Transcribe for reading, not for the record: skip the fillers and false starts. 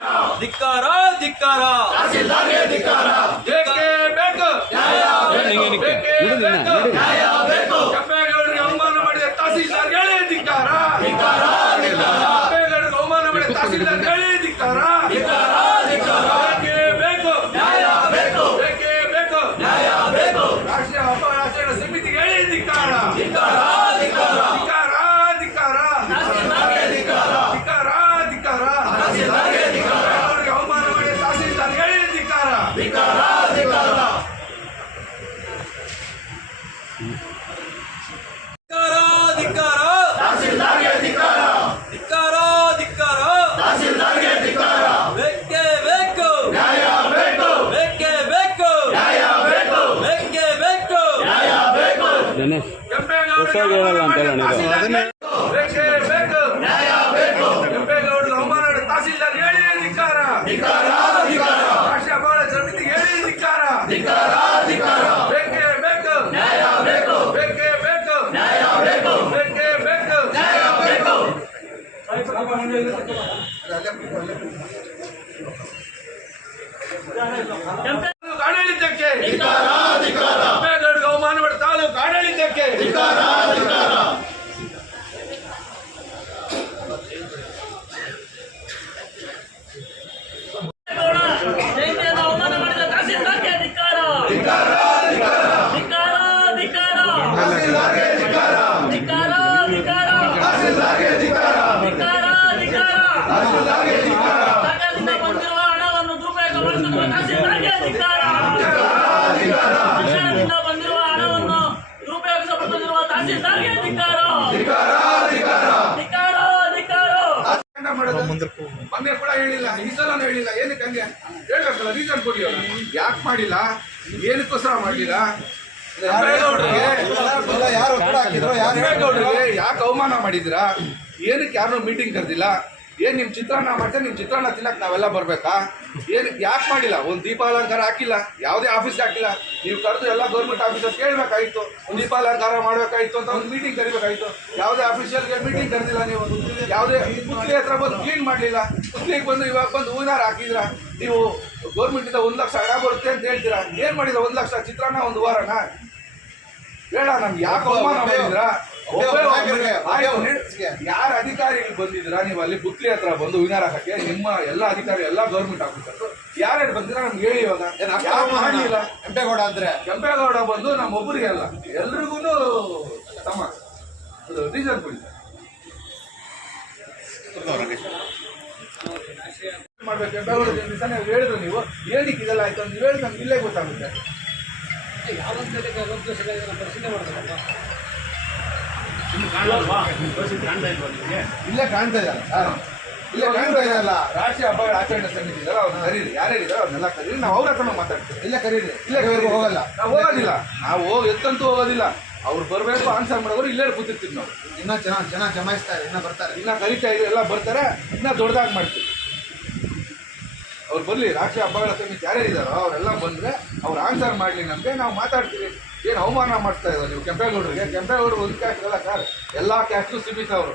ಧಿಕ್ಕಾರ ಧಿಕ್ಕಾರ ತಹಸೀಲ್ದಾರ್ಗೆ ಧಿಕ್ಕಾರ. ಬೇಕೇ ಬೇಕು ನ್ಯಾಯ ಬೇಕು. ಬೇಕೇ ಬೇಕು ನ್ಯಾಯ ಬೇಕು. ಕೆಂಪೇಗೌಡರಿಗೆ ಅವಮಾನ ಮಾಡಿದ ತಹಸೀಲ್ದಾರ್ಗಳೇ ಧಿಕ್ಕಾರ ಧಿಕ್ಕಾರ, ಧಿಕ್ಕಾರ. ಕೆಂಪೇಗೌಡರಿಗೆ ಅವಮಾನ ಮಾಡಿದ ತಹಸೀಲ್ದಾರ್ಗಳೇ ಧಿಕ್ಕಾರ ಧಿಕ್ಕಾರ, ಧಿಕ್ಕಾರ. ಬೇಕೇ ಬೇಕು ನ್ಯಾಯ ಬೇಕು. ಬೇಕೇ ಬೇಕು ನ್ಯಾಯ ಬೇಕು. ರಾಷ್ಟ್ರೀಯ ಹಬ್ಬ ಆಚರಣಾ ಸಮಿತಿಗಳೇ ಧಿಕ್ಕಾರ ಧಿಕ್ಕಾರ, ಧಿಕ್ಕಾರ. ಧಿಕ್ಕಾರ ಧಿಕ್ಕಾರ ತಹಸೀಲ್ದಾರ್ಗೆ ಧಿಕ್ಕಾರ. ಧಿಕ್ಕಾರ ಧಿಕ್ಕಾರ ತಹಸೀಲ್ದಾರ್ಗೆ ಧಿಕ್ಕಾರ. ಅವರಿಗೆ ಅವಮಾನ ಮಾಡಿದ ತಹಸೀಲ್ದಾರ್ಗಳೇ ಧಿಕ್ಕಾರ ಧಿಕ್ಕಾರ, ಧಿಕ್ಕಾರ. ಧಿಕ್ಕಾರ ತಹಸೀಲ್ದಾರ್ಗೆ ಧಿಕ್ಕಾರ. ಧಿಕ್ಕಾರ ಧಿಕ್ಕಾರ ತಹಸೀಲ್ದಾರ್ಗೆ ಧಿಕ್ಕಾರ. ಬೇಕೇ ಬೇಕು ನ್ಯಾಯ ಬೇಕು. ಬೇಕೇ ಬೇಕು ನ್ಯಾಯ ಬೇಕು. ಬೇಕೇ ಬೇಕು ನ್ಯಾಯ ಬೇಕು. ಕೆಂಪೇಗೌಡರಿಗೆ ಬೇಕೇ ಬೇಕು ನ್ಯಾಯ ಬೇಕು. ಕೆಂಪೇಗೌಡರಿಗೆ ಅವಮಾನ ಮಾಡಿದ ತಹಸೀಲ್ದಾರ್ಗಳೇ ಧಿಕ್ಕಾರ ಧಿಕ್ಕಾರ, ಧಿಕ್ಕಾರ. ರಾಷ್ಟ್ರೀಯ ಹಬ್ಬ ಸಮಿತಿಗಳೇ ಧಿಕ್ಕಾರ ಧಿಕ್ಕಾರ, ಧಿಕ್ಕಾರ. ಬೇಕೇ ಬೇಕು ನ್ಯಾಯ ಬೇಕು. ಬೇಕೇ ಬೇಕು ನ್ಯಾಯ ಬೇಕು. ಬೇಕೇ ಬೇಕು ನ್ಯಾಯ ಬೇಕು. ತಾಲೂಕು ಆಡಳಿತಕ್ಕೆ ಧಿಕ್ಕಾರ, ಧಿಕ್ಕಾರ. ಕೆಂಪೇಗೌಡರಿಗೆ ಅವಮಾನ ಮಾಡಿದ ತಾಲೂಕು ಆಡಳಿತಕ್ಕೆ ಧಿಕ್ಕಾರ, ಧಿಕ್ಕಾರ. ಜಯಂತಿಯನ್ನು ಅವಮಾನ ಮಾಡಿದ ತಹಸೀಲ್ದಾರ್ಗೆ ಧಿಕ್ಕಾರ. ಧಿಕ್ಕಾರ, ಧಿಕ್ಕಾರ. ಧಿಕ್ಕಾರ, ಧಿಕ್ಕಾರ. ತಹಸೀಲ್ದಾರ್ಗೆ ಧಿಕ್ಕಾರ. ಧಿಕ್ಕಾರ, ಧಿಕ್ಕಾರ. ತಹಸೀಲ್ದಾರ್ಗೆ ಧಿಕ್ಕಾರ. ಧಿಕ್ಕಾರ, ಧಿಕ್ಕಾರ. ತಹಸೀಲ್ದಾರ್ಗೆ ಧಿಕ್ಕಾರ. ಸರ್ಕಾರದಿಂದ ಬಂದಿರುವ ಹಣವನ್ನು ದುರುಪಯೋಗ ಮಾಡಿಕೊಳ್ಳುವ ತಹಸೀಲ್ದಾರ್ಗೆ ಧಿಕ್ಕಾರ. ಸರ್ಕಾರದಿಂದ ಬಂದಿರುವ ಹಣವನ್ನು ದುರುಪಯೋಗಿಸಲ್ಪಟ್ಟಿರುವ ತಹಸೀಲ್ದಾರ್ಗೆ ಧಿಕ್ಕಾರ. ಧಿಕ್ಕಾರ, ಧಿಕ್ಕಾರ. ಧಿಕ್ಕಾರ, ಧಿಕ್ಕಾರ. ಮೊನ್ನೆ ಕೂಡ ಹೇಳಿಲ್ಲ ಈ ಸಲನೂ ಹೇಳಿಲ್ಲ ಏನಕ್ಕೆ ಹಂಗೆ ಹೇಳ್ಬೇಕಲ್ಲ ರೀಸನ್ ಕೊಡಿ ಅವ್ರು ಯಾಕೆ ಮಾಡಿಲ್ಲ ಏನಕ್ಕೋಸ್ಕರ ಮಾಡಲಿಲ್ಲ ಕೆಂಪೇಗೌಡರಿಗೆ ಯಾಕೆ ಅವಮಾನ ಮಾಡಿದಿರಾ ಏನಕ್ಕೆ ಯಾರನ್ನೂ ಮೀಟಿಂಗ್ ಕರೆದಿಲ್ಲ ಏನ್ ನಿಮ್ ಚಿತ್ರಾನ್ನ ಮಾಡ್ತಾರೆ ನಿಮ್ ಚಿತ್ರಾನ್ನ ತಿನ್ನಕ್ ನಾವೆಲ್ಲ ಬರ್ಬೇಕಾ ಏನಕ್ಕೆ ಯಾಕೆ ಮಾಡಿಲ್ಲ ಒಂದು ದೀಪಾಲಂಕಾರ ಹಾಕಿಲ್ಲ ಯಾವುದೇ ಆಫೀಸ್ಗೆ ಹಾಕಿಲ್ಲ ನೀವು ಕರೆದು ಎಲ್ಲ ಗೌರ್ಮೆಂಟ್ ಆಫೀಸರ್ ಕೇಳಬೇಕಾಗಿತ್ತು ಒಂದು ದೀಪಾಲಂಕಾರ ಮಾಡಬೇಕಾಗಿತ್ತು ಅಂತ ಒಂದು ಮೀಟಿಂಗ್ ಕರಿಬೇಕಾಗಿತ್ತು ಯಾವುದೇ ಆಫೀಷಿಯಲ್ಗೆ ಮೀಟಿಂಗ್ ಕರೆದಿಲ್ಲ ನೀವು ಯಾವುದೇ ಪುತ್ಲಿ ಹತ್ರ ಬಂದು ಕ್ಲೀನ್ ಮಾಡಲಿಲ್ಲ ಪುತ್ಲಿಗೆ ಬಂದು ಇವಾಗ ಬಂದು ಹೂವಿನಾರ ಹಾಕಿದ್ರ ನೀವು ಗೌರ್ಮೆಂಟಿಂದ 1 ಲಕ್ಷ ಹಣ ಬರುತ್ತೆ ಅಂತ ಹೇಳ್ತೀರಾ ಏನ್ ಮಾಡಿದ್ರ 1 ಲಕ್ಷ ಚಿತ್ರಾನ್ನ ಒಂದು ವಾರನ ಬೇಡ ನಮ್ಗೆ ಯಾಕೆ ಅವಮಾನ ಮಾಡಿದ್ರ ಯಾರ ಅಧಿಕಾರಿಗಳು ಬಂದಿದ್ದೀರಾ ನೀವು ಅಲ್ಲಿ ಪುತ್ಲಿ ಹತ್ರ ಬಂದು ಹೂವಿನಾರ ಹಾಕಕ್ಕೆ ನಿಮ್ಮ ಎಲ್ಲ ಅಧಿಕಾರಿ ಎಲ್ಲ ಗೌರ್ಮೆಂಟ್ ಆಫೀಸರ್ ಯಾರ್ಯಾರು ಬಂದಿರ ನಮ್ಗೆ ಹೇಳಿ ಇವಾಗ ಮಾಡಲಿಲ್ಲ ಕೆಂಪೇಗೌಡ ಅಂದ್ರೆ ಕೆಂಪೇಗೌಡ ಬಂದು ನಮ್ಮೊಬ್ಬರಿಗೆ ಅಲ್ಲ ಎಲ್ರಿಗೂ ಸಮ ಅದು ರೀಸನ್ ಕೊಡಿ ಮಾಡ್ಬೇಕು ಕೆಂಪೇಗೌಡ ದಿವಸ ನೀವು ಹೇಳಿದ್ರು ನೀವು ಏನಕ್ಕೆ ಇದೆಲ್ಲ ಆಯ್ತು ಅಂತ ಹೇಳಿ ನಮ್ಗೆ ಇಲ್ಲೇ ಗೊತ್ತಾಗುತ್ತೆ ಇಲ್ಲೇ ಕಾಣ್ತಾ ಇದೆಯಲ್ಲ ಇಲ್ಲೇ ಕಾಣ್ತಾ ಇದೆಯಲ್ಲ ರಾಷ್ಟ್ರೀಯ ಹಬ್ಬಗಳ ಆಚರಣೆ ಸಮಿತಿ ಇದ್ದಾರೆ ಅವ್ರು ಕರೀರಿ ಯಾರ್ಯಾರಿದ್ದಾರೆ ಅವ್ರನ್ನೆಲ್ಲ ಕರೀರಿ ನಾವು ಅವ್ರ ಹತ್ರ ಮಾತಾಡ್ತೀವಿ ಇಲ್ಲೇ ಕರೀರಿ ಇಲ್ಲೇ ಹೋಗಲ್ಲ ನಾವು ಹೋಗೋದಿಲ್ಲ ನಾವು ಎತ್ತಂತೂ ಹೋಗೋದಿಲ್ಲ ಅವ್ರು ಬರಬೇಕು ಆನ್ಸರ್ ಮಾಡೋರು ಇಲ್ಲೇ ಕೂತಿರ್ತೀವಿ ನಾವು ಇನ್ನೂ ಜನ ಜಮಾಯಿಸ್ತಾರೆ ಇನ್ನ ಬರ್ತಾರೆ ಇನ್ನ ಕರೀತಾ ಇದ್ದೀವಿ ಎಲ್ಲ ಬರ್ತಾರೆ ಇನ್ನ ದೊಡ್ಡದಾಗಿ ಮಾಡ್ತೀವಿ ಅವ್ರು ಬರಲಿ ರಾಷ್ಟ್ರೀಯ ಹಬ್ಬಗಳ ಸಮಿತಿ ಯಾರ್ಯಾರಿದ್ದಾರೋ ಅವರೆಲ್ಲ ಬಂದರೆ ಅವ್ರು ಆನ್ಸರ್ ಮಾಡಲಿ ನಮಗೆ ನಾವು ಮಾತಾಡ್ತೀವಿ ಏನು ಅವಮಾನ ಮಾಡ್ತಾ ಇದ್ದಾರೆ ನೀವು ಕೆಂಪೇಗೌಡರಿಗೆ ಕೆಂಪೇಗೌಡರು ಒಂದು ಕ್ಯಾಸ್ಟ್ ಅಲ್ಲ ಸರ್ ಎಲ್ಲ ಕ್ಯಾಸ್ಟು ಸೀಮಿತ ಅವರು